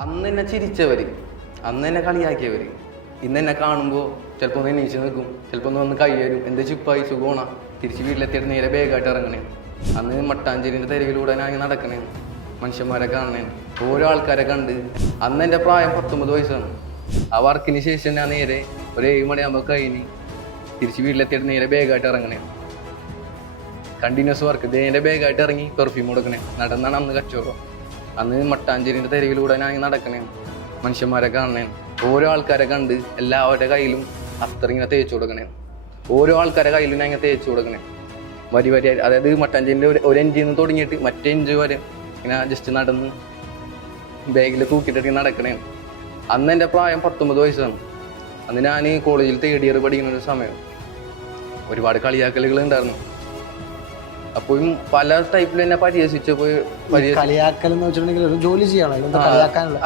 അന്ന് എന്നെ ചിരിച്ചവര് അന്ന് എന്നെ കളിയാക്കിയവര്. ഇന്ന് എന്നെ കാണുമ്പോൾ ചിലപ്പോൾ ഒന്ന് എണീച്ച് നിൽക്കും ചിലപ്പോൾ ഒന്ന് വന്ന് കൈ തരും എന്താ ചിപ്പായി സുഖമാണ്? തിരിച്ച് വീട്ടിലെത്തിയിട്ട് നേരെ ബാഗായിട്ട് ഇറങ്ങണേ. അന്ന് മട്ടാഞ്ചേരിന്റെ തെരുവിലൂടെ ഞാൻ നടക്കണേ. മനുഷ്യന്മാരെ കാണണേ. ഓരോ ആൾക്കാരെ കണ്ട്. അന്ന് എന്റെ പ്രായം പത്തൊമ്പത് വയസ്സാണ്. ആ വർക്കിന് ശേഷം ഞാൻ നേരെ ഒരു ഏഴ് മണിയാകുമ്പോൾ കഴിഞ്ഞ് തിരിച്ച് വീട്ടിലെത്തിയിട്ട് നേരെ ബാഗായിട്ട് ഇറങ്ങണേ. കണ്ടിന്യൂസ് വർക്ക് ഇതേന്റെ ബാഗായിട്ട് ഇറങ്ങി പെർഫ്യൂം കൊടുക്കണേ. നടന്നാണ് അന്ന് കച്ചവടം. അന്ന് മട്ടാഞ്ചേരിന്റെ തെരുവിലൂടെ ഞാൻ നടക്കണേ. മനുഷ്യന്മാരെ കാണണേ. ഓരോ ആൾക്കാരെ കണ്ട് എല്ലാവരുടെ കയ്യിലും അത്ര ഇങ്ങനെ തേച്ചു കൊടുക്കണേ. ഓരോ ആൾക്കാരെ കയ്യിലും ഞാൻ ഇങ്ങനെ തേച്ചു കൊടുക്കണേ. വരി വരി അതായത് മട്ടാഞ്ചേരിന്റെ ഒരു ഒരു എൻജിൽ നിന്ന് തുടങ്ങിയിട്ട് മറ്റേ എൻജ് വരെ ഇങ്ങനെ ജസ്റ്റ് നടന്ന് ബാഗിൽ തൂക്കിയിട്ടിട്ട് നടക്കണേ. അന്ന് എന്റെ പ്രായം പത്തൊമ്പത് വയസ്സാണ്. അന്ന് ഞാൻ കോളേജിൽ തേർഡ് പഠിക്കുന്ന ഒരു സമയം. ഒരുപാട് കളിയാക്കലുകൾ ഉണ്ടായിരുന്നു. അപ്പോഴും പല ടൈപ്പിൽ തന്നെ പരിഹസിച്ചപ്പോൾ പോയി കളിയാക്കൽ എന്ന് വെച്ചിട്ടുണ്ടെങ്കിൽ ഒരു ജോലി ചെയ്യണം കളിയാക്കാനുള്ള.